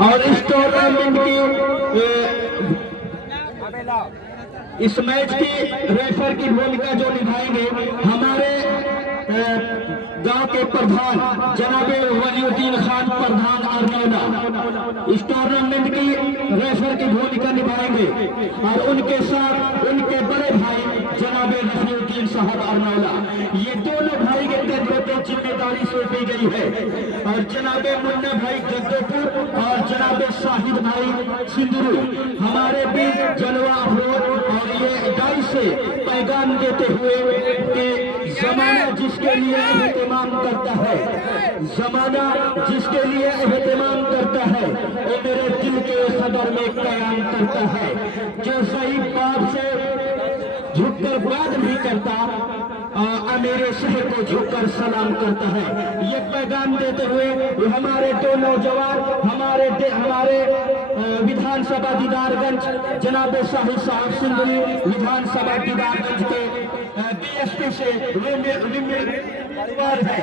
और इस टूर्नामेंट की इस मैच की रेफर की भूमिका जो निभाएंगे हमारे गांव के प्रधान जनाब वलीउद्दीन खान प्रधान अरनौला इस टूर्नामेंट की रेफर की भूमिका निभाएंगे और उनके साथ उनके बड़े भाई जनाब रफीउद्दीन साहब अरनौला। ये दोनों भाई के कंधों पर जिम्मेदारी सौंपी गई है और जनाब मुन्ना भाई जद्दोपुर और जनाब शाहिद भाई सिंदुरु हमारे बीच जलवा अफरोज और ये दाई से पैगाम देते हुए कि जमाना जिसके लिए एहतमाम करता है, जमाना जिसके लिए एहतमाम करता है वो मेरे दिल के सदर में कयाम करता है। जो सही बात से झुककर बात नहीं करता मेरे शहर को झुककर सलाम करता है। ये पैगाम देते हुए हमारे दो नौजवान हमारे विधानसभा दीदारगंज जनाब शाहिद साहब सिंधुली विधानसभा दीदारगंज के बीएसपी से परिवार है।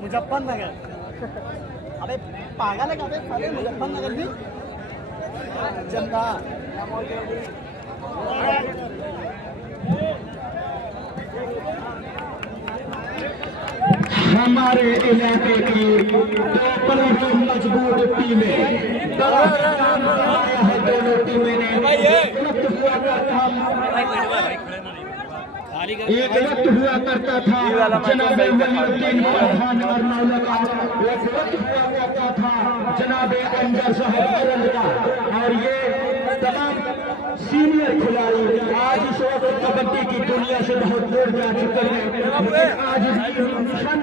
मुजफ्फरनगर अबे पागल है अबे साले मुजफ्फरनगर भी जनता हमारे इलाके की बड़ी मजबूत टीमें है दोनों टीमें ने एक वक्त हुआ करता था जनाब वलीउद्दीन प्रधान अरनौला का, एक वक्त हुआ करता था जनाब अंजर साहब अरल का और ये तमाम सीनियर खिलाड़ी आज इस वक्त कबड्डी की दुनिया से बहुत दूर जा चुके हैं, लेकिन आज मिशन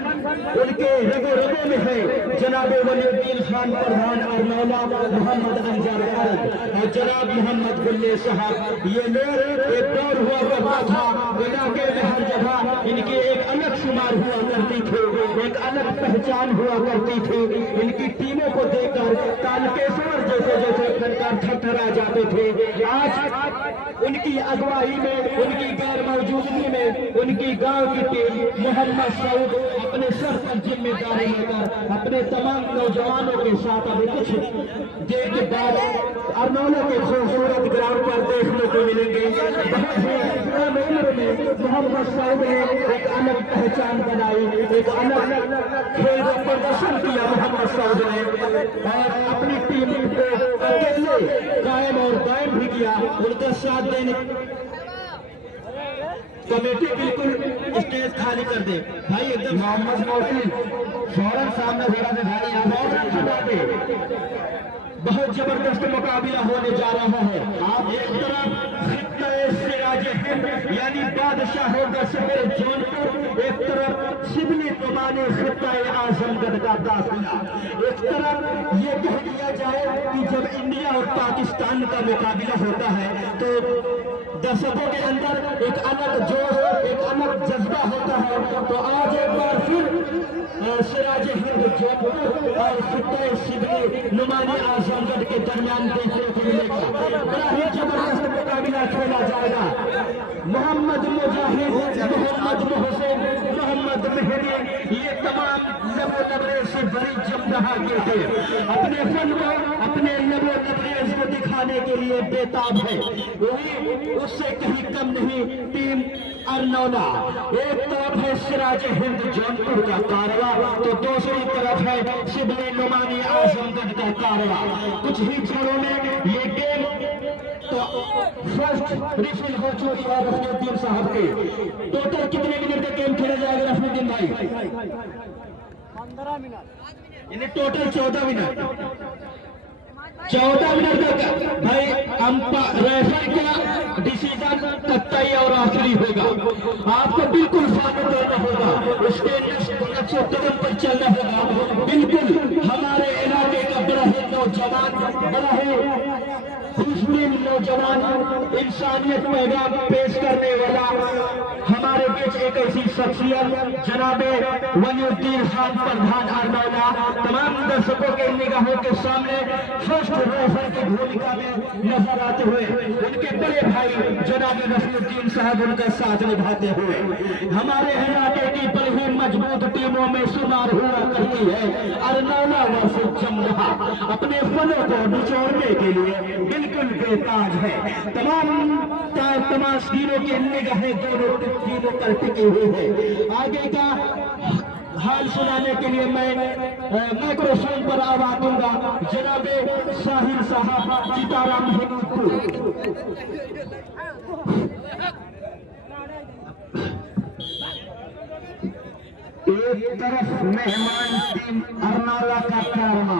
उनके रगो रगो में है। जनाब वलीउद्दीन खान प्रधान अरनौला मोहम्मद अंजर अरल और जनाब मोहम्मद गुल्ले साहब ये लोग एक दौर हुआ करता था इलाके में हर जगह इनकी एक अलग शुमार हुआ करती थी, एक अलग पहचान हुआ करती थी। इनकी टीमों को देखकर तालकेश्वर जैसे जैसे फनकार थरथरा जाते थे। आज उनकी अगुवाई में उनकी गैर मौजूदगी में उनकी गांव की टीम मोहम्मद सऊद अपने सर पर जिम्मेदारी लेकर अपने तमाम नौजवानों के साथ अभी कुछ देर के बाद अरनौला के खूबसूरत ग्राउंड पर देखने को मिलेंगे। बहुत ही कम उम्र में मोहम्मद सऊद ने एक अलग पहचान बनाई, एक अलग खेल का प्रदर्शन किया मोहम्मद सऊद ने और अपनी टीम को अकेले कायम और कायम भी किया। उनका साथ देने कमेटी बिल्कुल स्टेज खाली कर दे भाई। एकदम मोहम्मद मोहसिन फौरन सामने जरा से भाई फौरन छुड़ा दे। बहुत जबरदस्त मुकाबला होने जा रहा है। आप एक तरफ सिराज हिंद यानी बादशाहों का शहर जौनपुर, एक तरफ शिबली नुमानी खित्ता-ए आजमगढ़ का दाखिला। एक तरफ ये कह दिया जाए कि जब इंडिया और पाकिस्तान का मुकाबला होता है तो दर्शकों के अंदर एक अलग जोश एक अलग जज्बा होता है। तो आज एक बार फिर सिराज हिंद जौनपुर और खित्ता-ए शिबली नुमानी आजमगढ़ के दरमियान देखने को मिलेगा। बड़ा ही जबरदस्त मुकाबला खेला जाएगा। मोहम्मद मुजाहिद, मोहम्मद मोहसिन, मोहम्मद मेहदी ये तमाम लबो लबरेज से बड़ी जमदहा के थे। अपने फन को अपने लबो लबरेज को दिखाने के लिए बेताब है। वही उससे कहीं कम नहीं टीम अरनौला। एक तरफ है सिराज हिंद जौनपुर का कारवा तो दूसरी तरफ है शिबली नुमानी आजमगढ़ का कारवा। कुछ ही क्षणों में ये गेम तो फर्स्ट रिफिल हो चुकी है रफीउद्दीन साहब के। टोटल कितने मिनट का गेम खेला जाएगा रफीउद्दीन भाई? 15 मिनट। इन्हें टोटल 14 मिनट 14 मिनट तक भाई रेफर का डिसीजन कतई और आखिरी होगा। आपको बिल्कुल फाइनल देना होगा, उसके कदम पर चलना होगा। बिल्कुल हमारे इलाके का बड़ा ही नौजवान बड़ा ही बेहतरीन नौजवान इंसानियत पैगाम पेश करने वाला हमारे बीच एक ऐसी शख्सियत जनाबे वलीउद्दीन खान प्रधान अरनौला तमाम दर्शकों के निगाहों के सामने फर्स्ट रेफर की भूमिका में नजर आते हुए उनके बड़े भाई जनाबे रफीउद्दीन साहब उनका साथ निभाते हुए हमारे इलाके की बड़ी मजबूत टीमों में शुमार हुआ करती है अरनौला वर्सेस जमदहा अपने फलों को निचोड़ने के लिए बिल्कुल बेताज है। तमाम टीमों की निगाहें दोनों टीमों पर टिकी हुई है। आगे का हाल सुनाने के लिए मैं माइक्रोफोन पर आवाज दूंगा जनाबे साहिल साहब सीताराम एक तरफ मेहमान टीम अरनौला का कारवा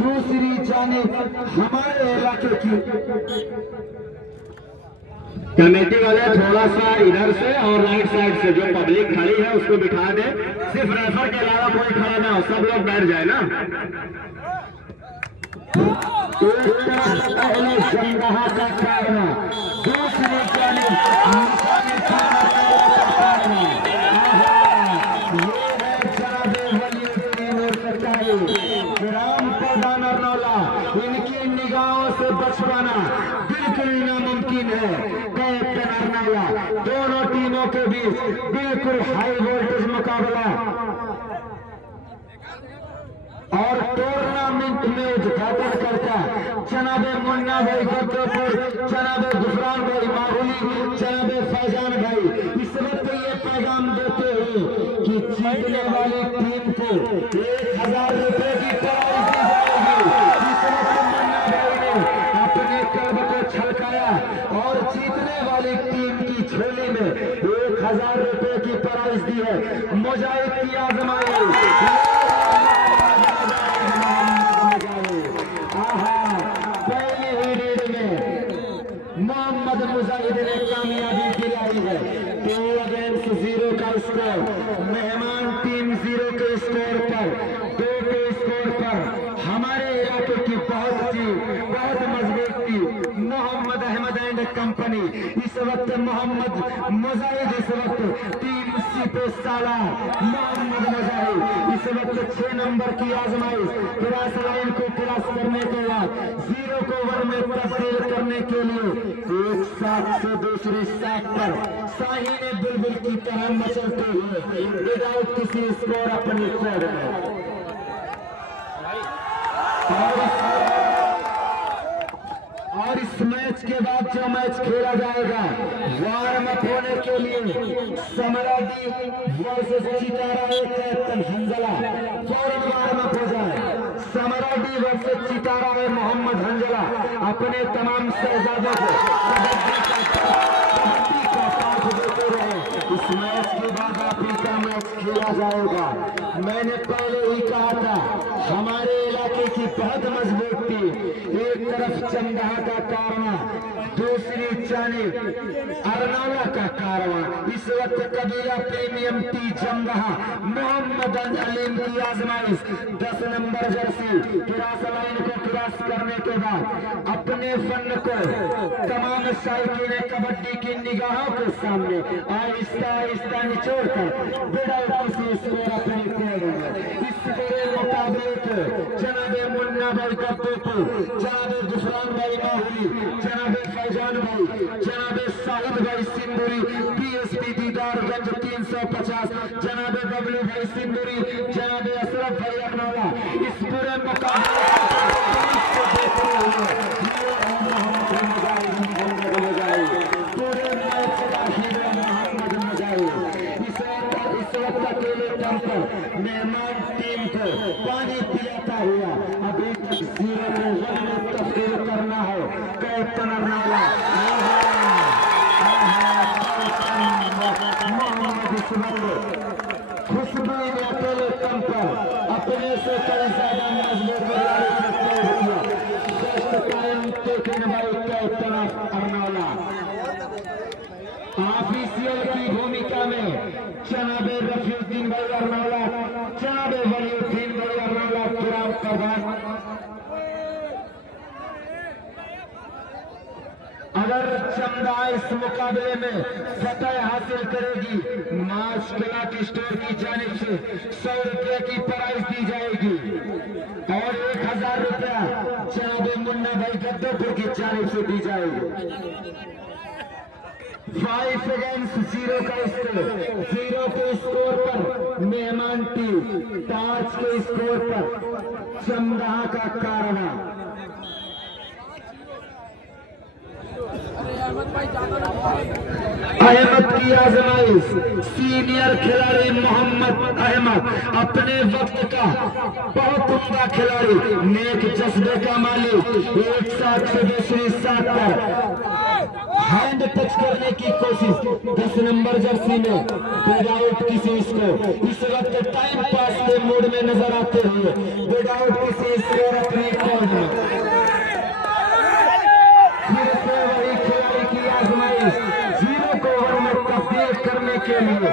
दूसरी जानिब हमारे इलाके की कमेटी वाले थोड़ा सा इधर से और राइट साइड से जो पब्लिक खड़ी है उसको बिठा दे, सिर्फ रेफर के अलावा कोई खड़ा ना हो, सब लोग बैठ जाए ना। पहले जमदहा का कारवा दूसरी जानिब राम प्रधान अरनौला इनकी निगाहों से बचवाना बिल्कुल नामुमकिन है। कैप्टन अरनौला दोनों टीमों के बीच बिल्कुल हाई वोल्टेज मुकाबला और टूर्नामेंट में उद्घाटन करता जनाबे मुन्ना भाई गद्दोपुर, जनाबे गुफरान भाई माहौली, जनाबे फैजान भाई इस वक्त ये पैगाम देते हुए कि जीतने वाली टीम को 1000 रुपए की प्राइज दी जाएगी। इस वक्त मुन्ना भाई ने अपने क्लब को छलकाया और जीतने वाली टीम की झोली में 1000 रुपए की प्राइज दी है। मुजाहिद की आजमाई मोहम्मद मुजाहिद ने कामयाबी दिलाई है। 2 अगेंस्ट 0 का स्कोर, मेहमान टीम 0 के स्कोर पर 2 के स्कोर पर हमारे इलाके की बहुत मजबूत team Mohammad Ahmed and company इस वक्त मोहम्मद मुजाहिद इस वक्त टीम सीपे साला मोहम्मद मुजाहिद इस वक्त 6 नंबर की आजमाइश क्रॉस लाइन को क्रॉस करने के बाद 0 को 1 में तब्दील करने के लिए एक साथ से दूसरी साथ पर शाही ने बुलबुल की तरह मचलते हुए विदाउट किसी स्कोर अपनी कोड में और इस मैच के बाद जो मैच खेला जाएगा वार्म अप होने के लिए समरादी वर्सेस चितारा कैप्टन हंजला फौरन वार्म अप हो जाए। समरादी वर्सेस चितारा में मोहम्मद हंजला अपने तमाम शहजादों को कबड्डी का साथ देते रहे। इस मैच के बाद आपी का मैच खेला जाएगा। मैंने पहले ही कहा था हमारे इलाके की बहुत मजबूत टीम, एक तरफ जमदहा का कारवा दूसरी जानिब अरनौला का कारवा। इस वक्त कबीला प्रीमियम टी जमदहा मोहम्मद अलीम की आजमाइश 10 नंबर जर्सी क्रॉस लाइन को क्रॉस करने के बाद अपने फन को तमाम साइकिलें कबड्डी की निगाहों के सामने आहिस्ता आहिस्ता निचोड़कर बिना किसी स्कोर अपने इस बड़े मुकाबले को जनाबे मुन्ना भाई गद्दोपुर, जनाबे गुफरान भाई माहौली, जनाबे फैजान भाई, जनाबे साहिद भाई सिंदूरी पीएसपी दीदारगंज 350, जनाबे बबलू भाई सिंदूरी, जनाबे अशरफ भाई अरनौला इस पूरे मुकाबले पूरे मैच का हीरो मोहम्मद मुजाहिद इस वक्त अकेले दम पर मेहमान टीम को पानी पिलाता हुआ अभी तक 0 को 1 में तब्दील करना है। कैप्टन अरनौला मोहम्मद इस वक्त खुशबू अकेले दम पर अपने से कई ज्यादा मजबूत कैप्टन अरनौला ऑफिशियल की भूमिका में जनाबे रफीउद्दीन भाई अरनौला, जनाबे वलीउद्दीन भाई अरनौला, गुलाम प्रधान अगर चंदा इस मुकाबले में फतह हासिल करेगी, माश क्लॉथ स्टोर की जानिब से 100 रुपये की प्राइज दी जाएगी और 1000 रुपया जनाब मुन्ना भाई गद्दोपुर की जानिब से दी जाएगी। 5 अगेंस्ट 0 का स्कोर, 0 के स्कोर पर मेहमान टीम, 5 के स्कोर पर चमदा का कारवा। अहमद की आजमाइश, सीनियर खिलाड़ी मोहम्मद अहमद, अपने वक्त का बहुत उम्दा खिलाड़ी, नेक जज्बे का मालिक, एक साथ से दूसरी साथ पर हैंड टच करने की कोशिश 10 नंबर जर्सी में विदाउट किसी इसको इस वक्त टाइम पास के मूड में नजर आते हुए विदाउट किसी स्कोर अपनी कॉल में फिर से वही खिलाड़ी की आजमाइश 0 को ओवर में तब्दील करने के लिए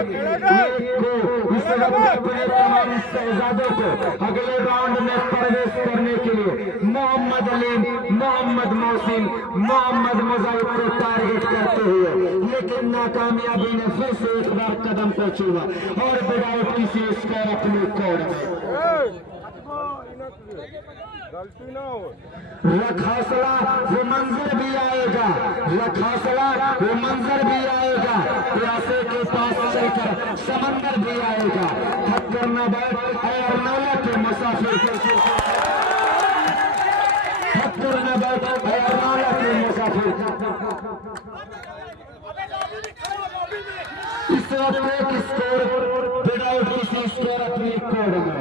एक को इस वक्त अपने तमाम शहजादों को अगले राउंड में प्रवेश करने के लिए मोहम्मद अलीम, मोहम्मद मोहसिन, मोहम्मद मुजाहिद को टारगेट करते हुए, लेकिन नाकामयाबी ने फिर से एक बार कदम को छुआ और विदाउट किसी स्कोर अपनी कोड में गलती ना हो। रख हौसला, वो मंजर भी आएगा, रख हौसला, वो मंजर भी आएगा, प्यासे के पास चलकर समंदर भी आएगा। थक करना बैठ अरनौला के मुसाफिर, थक करना बैठ अरनौला के मुसाफिर। इस वक्त एक स्कोर विदाउट किसी स्कोर अपनी कोड में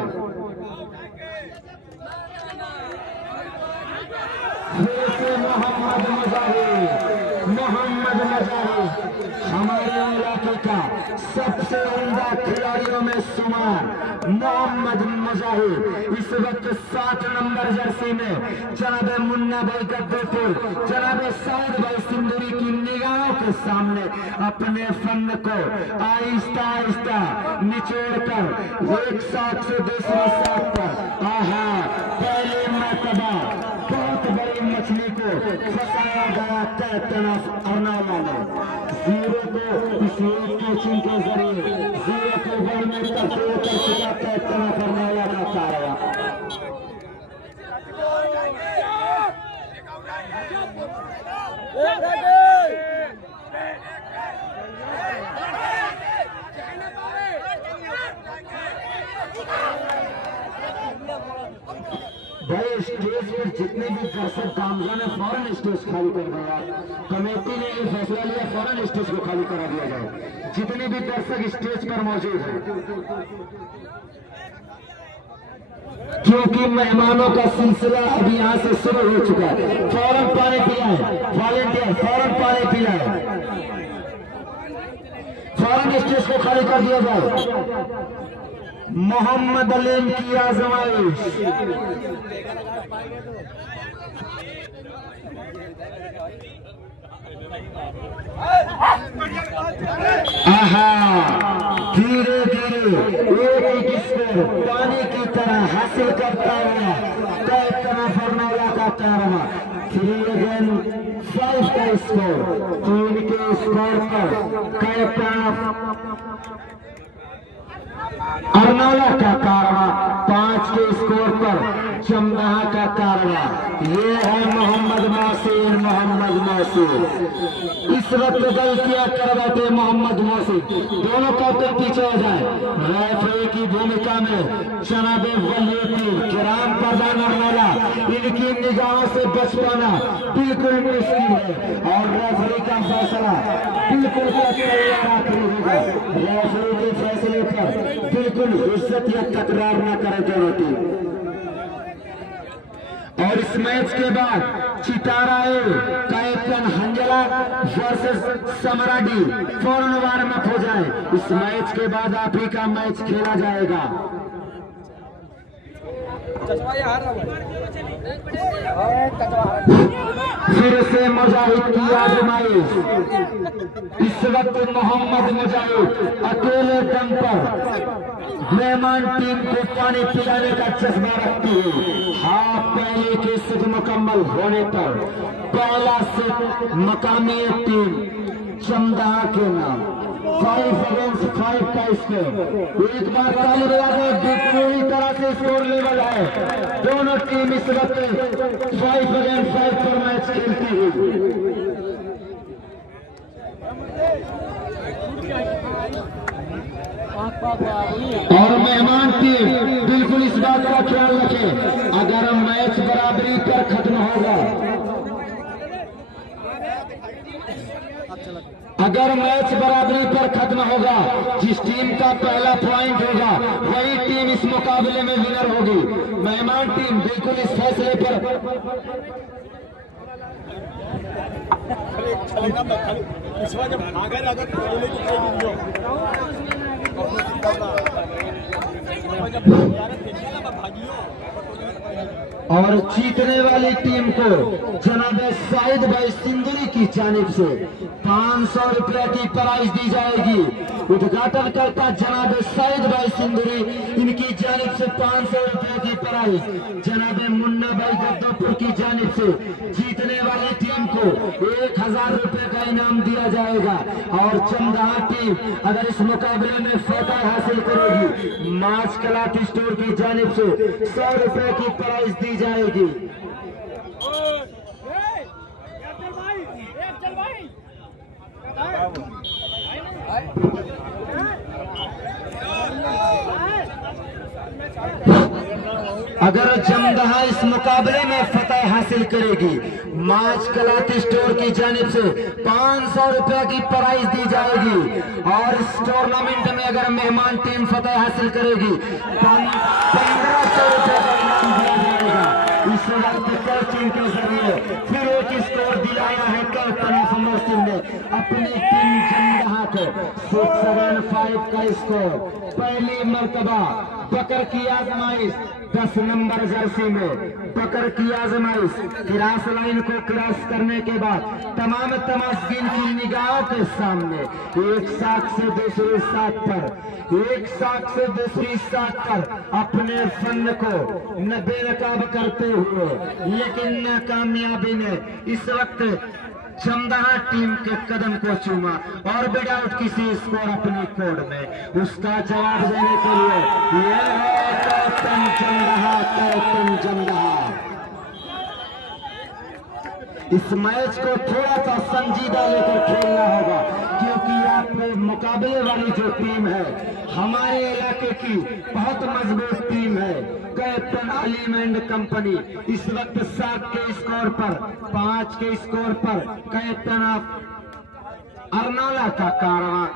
मोहम्मद मुजाहिद, मोहम्मद मुजाहिद हमारे इलाके का सबसे उम्दा खिलाड़ियों में शुमार मोहम्मद मुजाहिद इस वक्त 7 नंबर जर्सी में जनाब मुन्ना भाई गद्दोपुर, जनाब सऊद भाई सिंदूरी की निगाहों के सामने अपने फन को आहिस्ता आहिस्ता निचोड़ कर एक साथ से दूसरे साथ पर आहा पहले मर्तबा बहुत बड़ी मछली को फंसाया गया कैप्टन ऑफ अरनौला ने। 0 को इस कोचिंग के जरिए 0 को गोल में तब्दील कर चुका कैप्टन ऑफ अरनौला का कारवा। भाई स्टेज पर जितने भी दर्शक कामगार है फौरन स्टेज खाली कर दिया, कमेटी ने ये फैसला लिया फौरन स्टेज को खाली करा दिया जाए, जितने भी दर्शक स्टेज पर मौजूद हैं, क्योंकि मेहमानों का सिलसिला अभी यहाँ से शुरू हो चुका है। फौरन पानी पिलाएं, वॉलेंटियर फौरन पानी पिलाएं, फौरन स्टेज को खाली कर दिया जाए। मोहम्मद अलीम की आजमाइश, आहा धीरे धीरे एक स्कोर पानी की तरह हासिल करता हुआ कैप्टन ऑफ अरनौला का कारवा। 3 अगेंस्ट 5 का स्कोर, 3 के स्कोर पर कैप्टन ऑफ अरनौला का कारवा, 5 के स्कोर पर चमदा का कारवा। ये है मोहम्मद मोहसिन, मोहम्मद मोहसिन इस वक्त गलतियां कर बैठे मोहम्मद मोहसिन, दोनों कैप्टन पीछे हो जाए। रेफरी की भूमिका में जनाब वलीउद्दीन किराम प्रधान अरनौला, इनकी निगाहों से बच पाना बिल्कुल मुश्किल है और रेफरी का फैसला बिल्कुल आखिरी होगा। रेफरी के फैसले पर बिल्कुल इज्जत या तकरार न करे दोनों टीम। और इस मैच के बाद चिताराए कैप्टन हंजला वर्सेस समराडी फौरन वार्म अप हो जाए। इस मैच के बाद आप ही का मैच खेला जाएगा। फिर से मुजाहिद की आजमाइश, इस वक्त मोहम्मद मुजाहिद अकेले दम पर मेहमान टीम को पानी पिलाने का चश्मा रखती है। हाँ, पहले के सेट मुकम्मल होने पर पहला सेट मकामी टीम चमदाहा के नाम 5 अगेंस्ट 5 का स्कोर। एक बार ताली बजा दो, पूरी तरह से स्कोर लेवल है। दोनों टीम इस वक्त 5 अगेंस्ट 5 पर मैच खेलती है। और मेहमान टीम बिल्कुल इस बात का ख्याल रखें, अगर मैच बराबरी पर खत्म होगा, अगर मैच बराबरी पर खत्म होगा, जिस टीम का पहला पॉइंट होगा वही टीम इस मुकाबले में विनर होगी। मेहमान टीम बिल्कुल इस फैसले पर और जीतने वाली टीम को जनाब शाहिद भाई सिंदुरी की जानिब से 500 रुपया की प्राइज दी जाएगी। उद्घाटन करता जनाब शाहिद भाई सिंदुरी, इनकी जानिब से 500 रुपया की प्राइज जनाब मुन्ना भाई गद्दापुर की जानिब से जीतने वाली टीम को 1000 रुपये का इनाम दिया जाएगा। और चमदाहा टीम अगर इस मुकाबले में फतह हासिल करेगी, माच क्लॉथ स्टोर की जानिब से 100 रुपये की प्राइज दी जाएगी। अगर चमदाहा इस मुकाबले में फतह हासिल करेगी, माच क्लॉथ स्टोर की जानिब से 500 रुपया की प्राइज दी जाएगी। और इस टूर्नामेंट में अगर मेहमान टीम फतह हासिल करेगी, 1500 रुपया का इनाम दिया जाएगा। इस वक्त कोचिंग के जरिए फिर एक स्कोर दिलाया है कैप्टन मोहसिन ने अपनी टीम चमदाहा को 675 का स्कोर। पहली मर्तबा बकर की आजमाइश 10 नंबर जर्सी में बकर की आजमाइश क्रॉस लाइन को क्रॉस करने के बाद तमाम तमाशबीन की निगाहों के सामने एक साख से दूसरी साख पर, एक साख से दूसरी साख पर अपने फन को बेनकाब करते हुए, लेकिन नाकामयाबी ने इस वक्त चमदाहा टीम के कदम को चूमा और विदाउट किसी स्कोर अपनी कोड में उसका जवाब देने के लिए यह है कैप्टन चमदाहा, कैप्टन चमदाहा। इस मैच को थोड़ा सा संजीदा लेकर खेलना होगा, क्योंकि आप मुकाबले वाली जो टीम है हमारे इलाके की बहुत मजबूत टीम है, कैप्टन अलीम एंड कंपनी। इस वक्त 7 के स्कोर पर, 5 के स्कोर पर कैप्टन अरनाला का कारवां।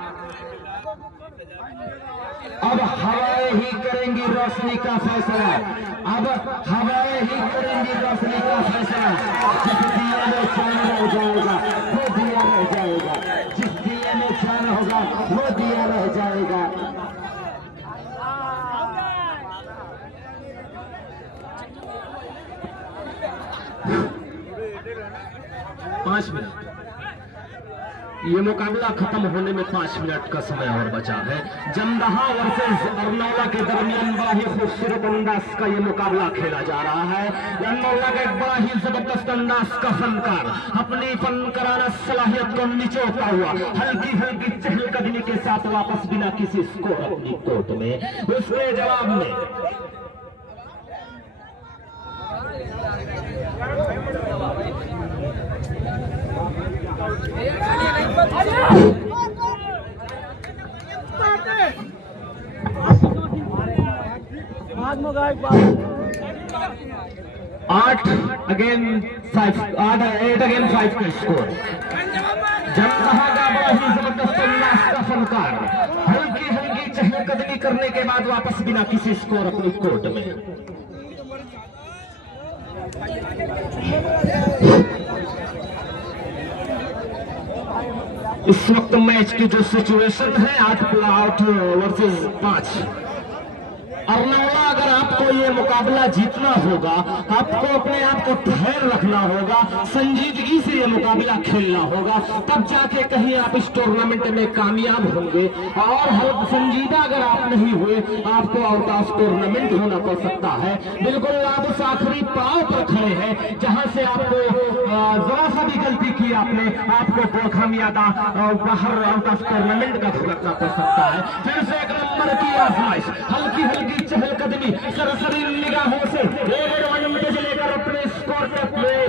अब हवाएं ही करेंगी रोशनी का फैसला, अब हवाएं ही करेंगी रोशनी का फैसला। जिस दिए में जान रह जाएगा वो दिया रह जाएगा, जिस दिए में जान होगा वो दिया रह जाएगा। पांच मिनट, ये मुकाबला खत्म होने में 5 मिनट का समय और बचा है। चमदाहा वर्सेस अरनौला के दरमियान बड़ा ही खूबसूरत अंदाज का ये मुकाबला खेला जा रहा है। अरनौला का एक बड़ा ही जबरदस्त अंदाज का फनकार अपनी फनकाराना सलाहियत को निचोड़ता हुआ हल्की हल्की चहलकदमी के साथ वापस बिना किसी स्कोर अपनी कोर्ट में, उसके जवाब में आठ अगेन 5 का स्कोर। चमदाहा का बड़ा ही जबरदस्त अंदाज का फनकार हल्की हल्की चहलकदमी करने के बाद वापस बिना किसी स्कोर अपनी कोर्ट में। इस वक्त मैच की जो सिचुएशन है 8 वर्सेस 5। अरनौला अगर आपको आपको ये मुकाबला जीतना होगा, आपको अपने आप को धैर्य रखना होगा, संजीदगी से ये मुकाबला खेलना होगा, तब जाके कहीं आप इस टूर्नामेंट में कामयाब होंगे। और संजीदा अगर आप नहीं हुए, आपको आउट ऑफ टूर्नामेंट होना पड़ सकता है। बिल्कुल आप उस आखिरी पड़ाव पर खड़े हैं जहां से आपको जरा सा भी गलती की आपने, आपको खामियादा बाहर आउट ऑफ टूर्नामेंट का भुगतना पड़ सकता है। फिर से एक नंबर की आजमाइश, हल्की हल्की चहलकदमी, सरसरी निगाहों से एडवांटेज लेकर अपने स्कोर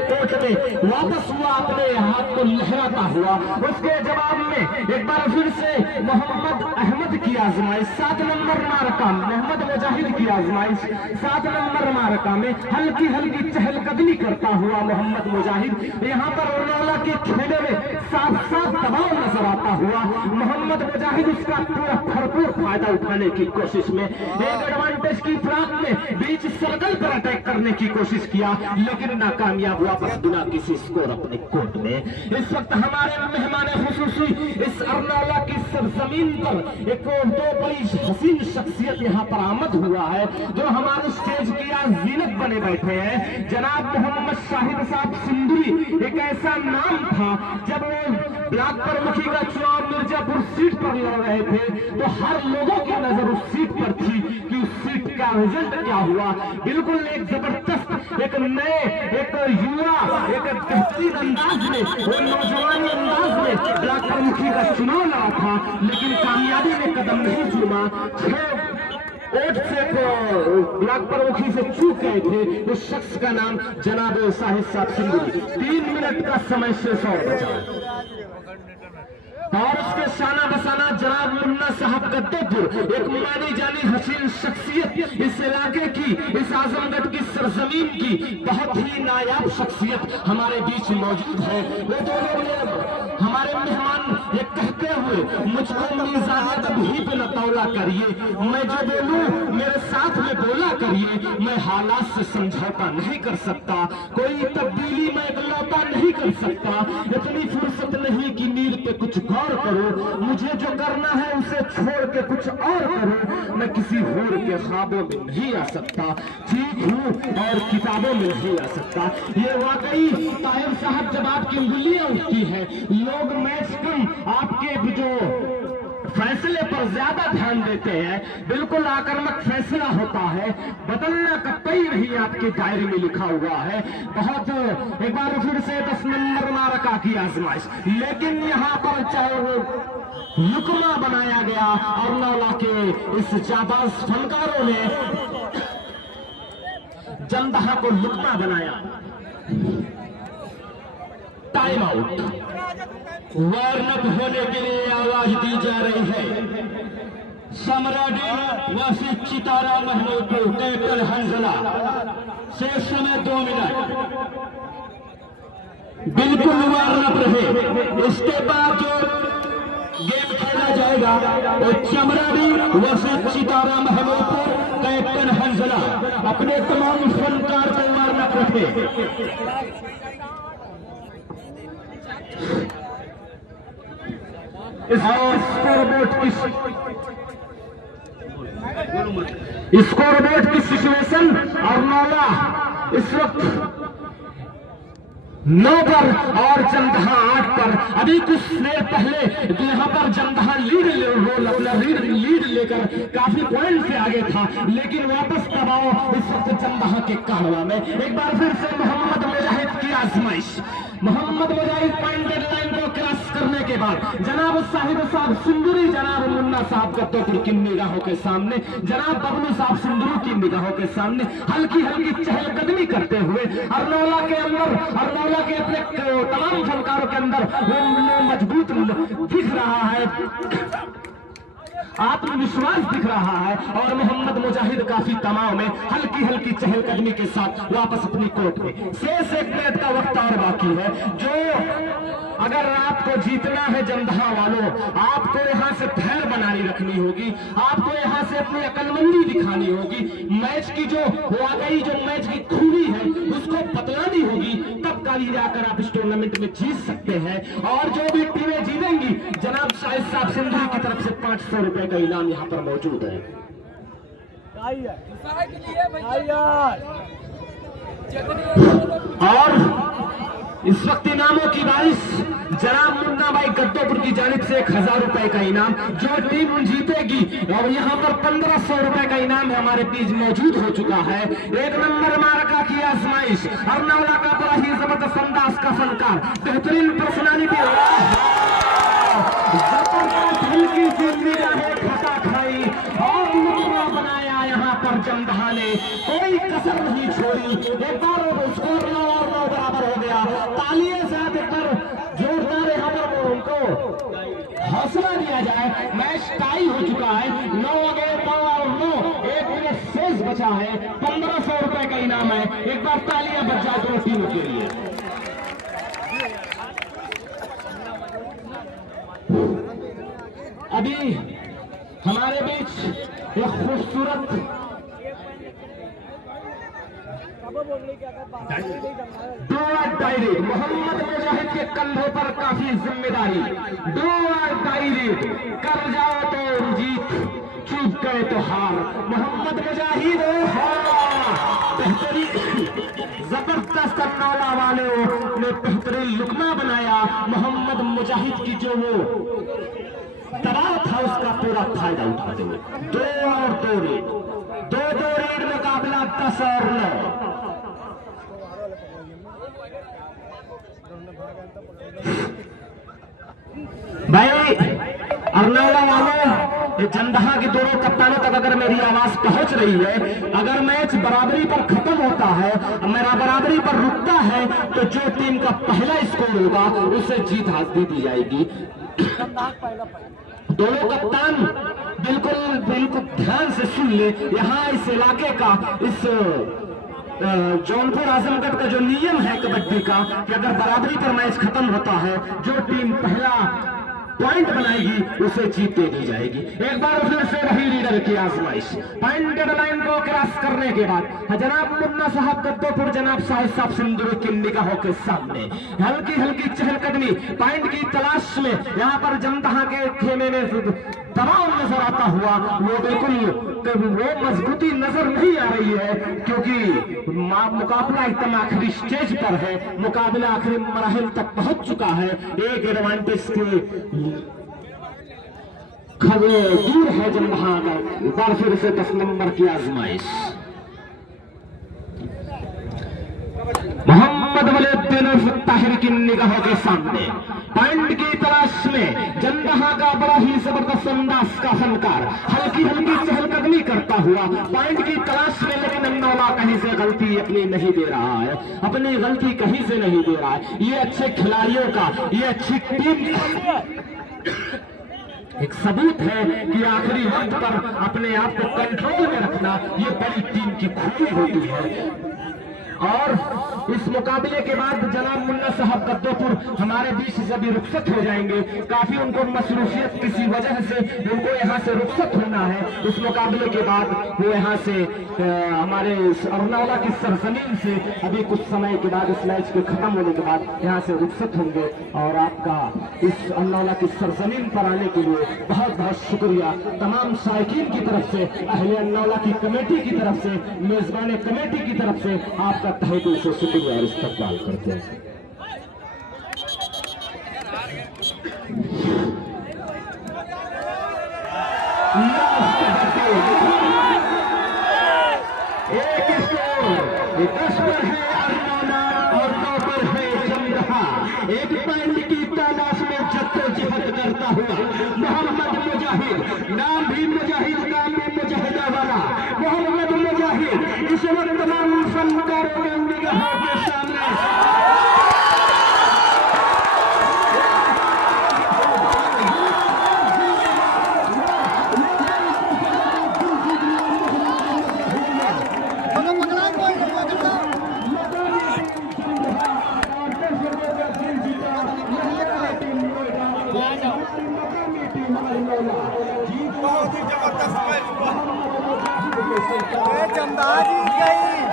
कोर्ट में वापस हुआ, अपने हाथ को लहराता हुआ। उसके जवाब में एक बार फिर से मोहम्मद अहमद की आजमाइश, 7 नंबर मार्का, मोहम्मद मुजाहिद की आजमाइश 7 नंबर मार्का में हल्की हल्की चहलकदमी करता हुआ मोहम्मद मुजाहिद यहाँ पर रोनाला के खेले में साफ साफ दबाव नजर आता हुआ। मोहम्मद मुजाहिद उसका पूरा भरपूर फायदा उठाने की कोशिश में एक एडवांटेज की फ्राक में बीच सर्कल पर अटैक करने की कोशिश किया, लेकिन नाकामयाब हुआ, बस बिना किसी स्कोर अपने कोर्ट में। इस वक्त हमारे मेहमान खुसूसी इस अरनाला की सरजमीन पर एक दो बड़ी हसीन शख्सियत यहाँ पर आमद हुआ है, जो हमारे स्टेज की आज जीनत बने बैठे हैं। जनाब मोहम्मद शाहिद साहब सिंधुरी एक ऐसा नाम था, जब वो ब्लॉक प्रमुखी का चुनाव मिर्जापुर सीट पर लड़ रहे थे तो हर लोगों की नजर उस सीट पर थी कि उस सीट का रिजल्ट क्या हुआ। बिल्कुल एक जबरदस्त, एक नए, एक युवा, एक बेहतरीन अंदाज में, वो नौजवानी अंदाज में ब्लॉक प्रमुखी का चुनाव लड़ा था, लेकिन कामयाबी में कदम नहीं चूमा। 6 वोट से ब्लॉक प्रमुखी से चूक गए थे। उस शख्स का नाम जनाब शाहिद साहब सिंधुरी। 3 मिनट का समय शेष और बचा और उसके शाना बसाना जनाब मुन्ना साहब गद्दोपुर, एक मानी जानी हसीन शख्सियत, इस इलाके की, इस आजमगढ़ की सरजमीन की बहुत ही नायाब शख्सियत हमारे बीच मौजूद है। वो दोनों लोग हमारे मेहमान ये कहते हुए मुझको मीज़ानियत भी पे न तौला करिए, मैं जो बोलूं मेरे साथ में बोला करिए, मैं हालात से समझौता नहीं कर सकता, कोई तब्दीली मैं इकलौता नहीं कर सकता, इतनी फुर्सत नहीं कि नीर पे कुछ गौर करो, मुझे जो करना है उसे छोड़ के कुछ और करो, मैं किसी हूर के ख्वाबों में नहीं आ सकता, ठीक हूँ और किताबों में नहीं आ सकता। ये वाकई ताहिर साहब, जब आपकी उंगलियां उठती है, लोग मैच कम आपके जो फैसले पर ज्यादा ध्यान देते हैं, बिल्कुल आक्रामक फैसला होता है, बदलना कतई नहीं आपकी डायरी में लिखा हुआ है। बहुत एक बार फिर से 10 नंबर मार्का की आजमाइश, लेकिन यहाँ पर चाहे वो लुकमा बनाया गया और नौला के इस जाबाज फनकारों ने जमदहा को लुकमा बनाया। टाइम आउट, वार्नअप होने के लिए आवाज दी जा रही है। सम्राट वासिफ चितारा महमूदपुर कैप्टन हंजला, शेष समय 2 मिनट, बिल्कुल वार्नअप रहे। इसके बाद जो गेम खेला जाएगा वो चमराडी वासिफ चितारा महमूदपुर कैप्टन हंजला, अपने तमाम फनकार को वार्नअप रखे। स्कोरबोर्ड की सिचुएशन और नौला इस वक्त 9 पर और जमदहा 8 पर। अभी कुछ देर पहले यहाँ पर जमदहा लीड लेकर काफी पॉइंट से आगे था, लेकिन वापस दबाव इस वक्त जमदहा के कारवा में। एक बार फिर से मोहम्मद मुजाहिद की आजमाइश, मोहम्मद मुजाहिद पॉइंटेड लाइन को क्रॉस करने के बाद जनाब साहिब साहब सिंधुरी, जनाब मुन्ना साहब गद्दोपुर की निगाहों के सामने, जनाब बबलू साहब सिंधुरी की निगाहों के सामने हल्की हल्की चहलकदमी करते हुए अरनौला के अंदर, अरनौला के अपने तमाम फनकारों के अंदर वो मजबूत दिख रहा है, आत्मविश्वास दिख रहा है, और मोहम्मद मुजाहिद काफी तनाव में हल्की हल्की चहलकदमी के साथ वापस अपनी कोर्ट में। शेष 1 मिनट का वक्त और बाकी है। जो अगर आपको जीतना है जमदहा वालों, आपको यहाँ से धैर्य बनाए रखनी होगी, आपको यहाँ से अपनी अकलमंदी दिखानी होगी, मैच की जो वाकई जो मैच की खूबी है उसको बतलानी होगी, तब कल जाकर आप इस टूर्नामेंट में जीत सकते हैं। और जो भी टीमें जीतेंगी, जनाब शाहिद साहब सिंधुरी की तरफ से 500 रुपए का इनाम यहाँ पर मौजूद है। और इस वक्त इनामों की बारिश। जनाब मुन्ना भाई गद्दोपुर की जानिब से 1000 रुपए का इनाम जो टीम जीतेगी, और यहाँ पर 1500 रुपए का इनाम हमारे बीच मौजूद हो चुका है। एक नंबर मार्का की आजमाइश, अर्नावला का बड़ा ही जबरदस्त अंदाज का फनकार, बेहतरीन पर्सनालिटी, हल्की सी खता खाई और मुकरा बनाया यहाँ पर जमदहा ने, कोई कसर नहीं छोड़ी। एक बार स्कोर 9 और 9 बराबर हो गया। तालियों से एक बार जोरदार यहाँ पर उनको हौसला दिया जाए। मैच टाई हो चुका है, 9 आगे 9 और 9, 1 मिनट शेष बचा है। 1500 रुपए का इनाम है। एक बार तालियां बच जाए दोनों टीमों के लिए। अभी हमारे बीच एक खूबसूरत डायरी, मोहम्मद मुजाहिद के कंधों पर काफी जिम्मेदारी। डायरी कर जाओ तो जीत, चूक गए तो हार। मोहम्मद मुजाहिद बेहतरीन जबरदस्त अन्नाला वाले ने बेहतरीन लुकमा बनाया। मोहम्मद मुजाहिद की जो वो दबाव था उसका पूरा फायदा उठाते हुए 2 और 2 रीड, 2 रीड मुकाबला 10 और 9। भाई अर्नावला वालों, जमदहा के दोनों कप्तानों तक अगर मेरी आवाज पहुंच रही है, अगर मैच बराबरी पर खत्म होता है, मेरा बराबरी पर रुकता है, तो जो टीम का पहला स्कोर होगा उसे जीत हासिल दी जाएगी। दोनों कप्तान बिल्कुल ध्यान से सुन ले। यहाँ इस इलाके का, इस जौनपुर आजमगढ़ का जो नियम है कबड्डी का, कि अगर बराबरी पर मैच खत्म होता है, जो टीम पहला पॉइंट बनाएगी उसे जीत दे दी जाएगी। एक बार फिर से वही लीडर की आजमाइश, पॉइंटेड लाइन को क्रॉस करने के बाद जनाब मुन्ना साहब गद्दोपुर, जनाब साहिब साहब सिंदूरी की निगाहों के सामने हल्की हल्की चहलकदमी पॉइंट की तलाश में यहाँ पर जमदहा के खेमे में दबाव नजर आता हुआ। वो बिल्कुल वो मजबूती नजर नहीं आ रही है, क्योंकि मुकाबला एकदम आखिरी स्टेज पर है, मुकाबला आखिरी मराहिल तक पहुंच चुका है। एक एडवांटेज की दूर है जमदहा का। बार फिर से 10 नंबर की आजमाइश, मोहम्मद वलीउद्दीन ताहिर की निगाहों के सामने पॉइंट की तलाश में जमदहा का बड़ा ही जबरदस्त अंदाज का फनकार हल्की हल्की चहलकदमी करता हुआ पॉइंट की तलाश में, लेकिन अन्नावला कहीं से गलती अपनी नहीं दे रहा है, अपनी गलती कहीं से नहीं दे रहा है। ये अच्छे खिलाड़ियों का, ये अच्छी टीम एक सबूत है कि आखिरी वक्त पर अपने आप को कंट्रोल में रखना ये बड़ी टीम की खूबी होती है। और इस मुकाबले के बाद जनाब मुन्ना साहब गद्दोपुर हमारे बीच से भी रुखसत हो जाएंगे। काफी उनको मसरूफियत किसी वजह से उनको यहाँ से रुखसत होना है। इस मुकाबले के बाद वो यहाँ से हमारे अर्नावला की सरजमीन से अभी कुछ समय के बाद, इस मैच के खत्म होने के बाद यहाँ से रुखसत होंगे। और आपका इस अर्नावला की सरजमीन पर आने के लिए बहुत बहुत शुक्रिया। तमाम शायकीन की तरफ से, अहले अर्नावला की कमेटी की तरफ से, मेजबान कमेटी की तरफ से आपका तहे दिल से शुक्रिया और इस्तकबाल करते हैं। एक स्कोर 10 पर है अर्नावला और 9 पर है जमदहा। एक पॉइंट की तलाश में जद्दोजहद करता हुआ मोहम्मद मुजाहिद, नाम भी मुजाहिद, काम भी मुजाहिदा वाला मोहम्मद मुजाहिद इस वक्त तमाम फनकारों के निगाहों के सामने जमदहा जीत गई।